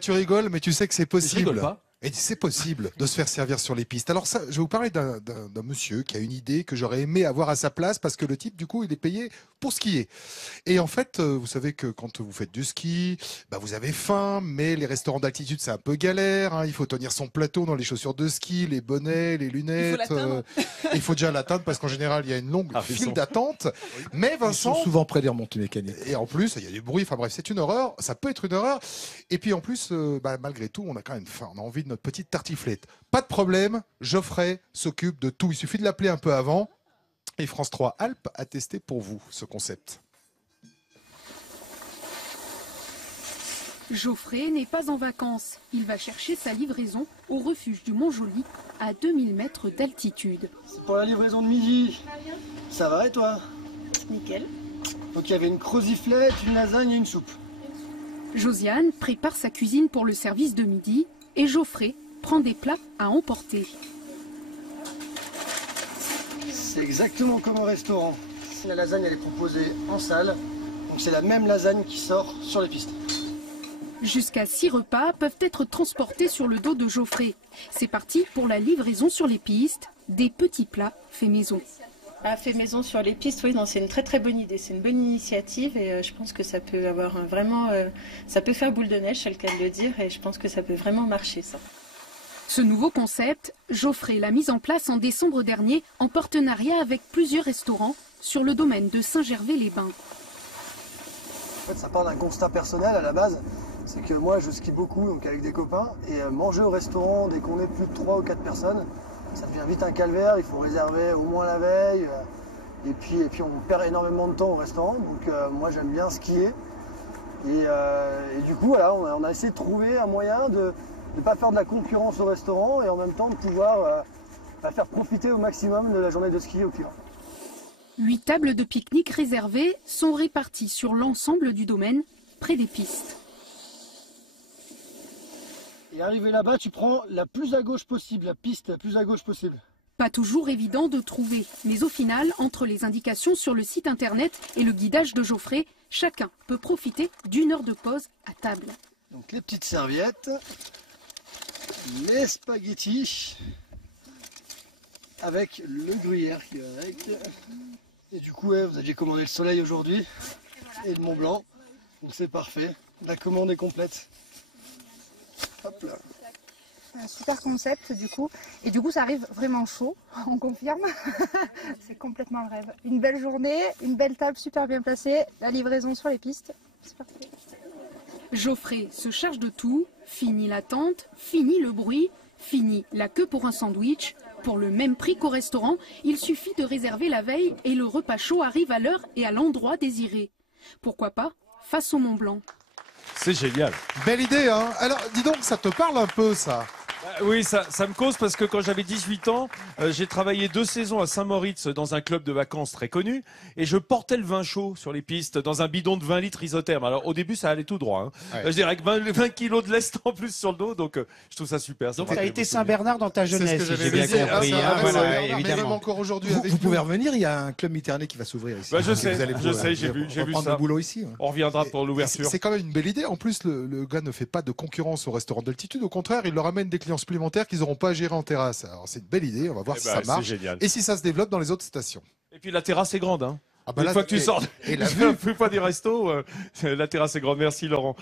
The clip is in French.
Tu rigoles, mais tu sais que c'est Je rigole possible. pas. Et c'est possible de se faire servir sur les pistes. Alors ça, je vais vous parler d'un monsieur qui a une idée que j'aurais aimé avoir à sa place parce que le type, du coup, il est payé pour skier. Et en fait, vous savez que quand vous faites du ski, bah, vous avez faim, mais les restaurants d'altitude, c'est un peu galère. Hein. Il faut tenir son plateau dans les chaussures de ski, les bonnets, les lunettes. Il faut déjà l'atteindre parce qu'en général, il y a une longue file d'attente. Mais Vincent... Ils sont souvent près des remontées mécaniques. Et en plus, il y a du bruit. Enfin bref, c'est une horreur. Ça peut être une horreur. Et puis en plus, bah, malgré tout, on a quand même faim. On a envie de notre petite tartiflette. Pas de problème. Geoffrey s'occupe de tout. Il suffit de l'appeler un peu avant. Et France 3 Alpes a testé pour vous ce concept. Geoffrey n'est pas en vacances. Il va chercher sa livraison au refuge du Mont-Joli, à 2000 mètres d'altitude. C'est pour la livraison de midi. Ça va et toi? Nickel. Donc il y avait une croziflette, une lasagne et une soupe. Josiane prépare sa cuisine pour le service de midi et Geoffrey prend des plats à emporter. C'est exactement comme au restaurant. La lasagne elle est proposée en salle, donc c'est la même lasagne qui sort sur les pistes. Jusqu'à 6 repas peuvent être transportés sur le dos de Geoffrey. C'est parti pour la livraison sur les pistes, des petits plats faits maison. Ah, fait maison sur les pistes, oui, non, c'est une très bonne idée, c'est une bonne initiative et je pense que ça peut avoir ça peut faire boule de neige, c'est le cas de le dire, et je pense que ça peut vraiment marcher ça. Ce nouveau concept, Geoffrey l'a mis en place en décembre dernier en partenariat avec plusieurs restaurants sur le domaine de Saint-Gervais-les-Bains. En fait, ça part d'un constat personnel à la base, c'est que moi je skie beaucoup donc avec des copains et manger au restaurant dès qu'on est plus de 3 ou 4 personnes, ça devient vite un calvaire, il faut réserver au moins la veille et puis on perd énormément de temps au restaurant, donc moi j'aime bien skier et du coup voilà, on a essayé de trouver un moyen de ne pas faire de la concurrence au restaurant et en même temps de pouvoir faire profiter au maximum de la journée de ski aux clients. 8 tables de pique-nique réservées sont réparties sur l'ensemble du domaine, près des pistes. Et arrivé là-bas, tu prends la plus à gauche possible, la piste la plus à gauche possible. Pas toujours évident de trouver, mais au final, entre les indications sur le site internet et le guidage de Geoffrey, chacun peut profiter d'une heure de pause à table. Donc les petites serviettes, les spaghettis, avec le gruyère qui va avec. Et du coup, vous aviez commandé le soleil aujourd'hui et le Mont Blanc, donc c'est parfait. La commande est complète. Hop là. Un super concept du coup. Et du coup ça arrive vraiment chaud, on confirme. C'est complètement le rêve. Une belle journée, une belle table super bien placée, la livraison sur les pistes. C'est parfait. Geoffrey se charge de tout, fini l'attente, fini le bruit, fini la queue pour un sandwich. Pour le même prix qu'au restaurant, il suffit de réserver la veille et le repas chaud arrive à l'heure et à l'endroit désiré. Pourquoi pas face au Mont Blanc. C'est génial. Belle idée, hein? Alors, dis donc, ça te parle un peu, ça? Oui, ça me cause parce que quand j'avais 18 ans, j'ai travaillé 2 saisons à Saint-Moritz dans un club de vacances très connu et je portais le vin chaud sur les pistes dans un bidon de 20 litres isotherme. Alors au début, ça allait tout droit. Hein. Ouais. Je dirais que 20 kilos de lest en plus sur le dos, donc je trouve ça super. Donc ça a été Saint-Bernard dans ta C'est jeunesse, ce que si j'ai bien j'avais dit. compris. Ah, Hein, ça, voilà, mais même évidemment. encore aujourd'hui Vous, avec vous nous. pouvez revenir, il y a un club méditerranéen qui va s'ouvrir ici. Bah, je sais, Vous allez j'ai vu reprendre ça. le boulot ici. Ouais. On reviendra pour l'ouverture. C'est quand même une belle idée. En plus, le gars ne fait pas de concurrence au restaurant d'altitude. Au contraire, il leur amène des clients supplémentaires qu'ils n'auront pas à gérer en terrasse. Alors, c'est une belle idée. On va voir si ça marche. C'est génial. Et si ça se développe dans les autres stations. Et puis la terrasse est grande. Hein. Ah bah Une là, fois que tu sors, et la je vue. ne fais pas du resto, la terrasse est grande. Merci Laurent.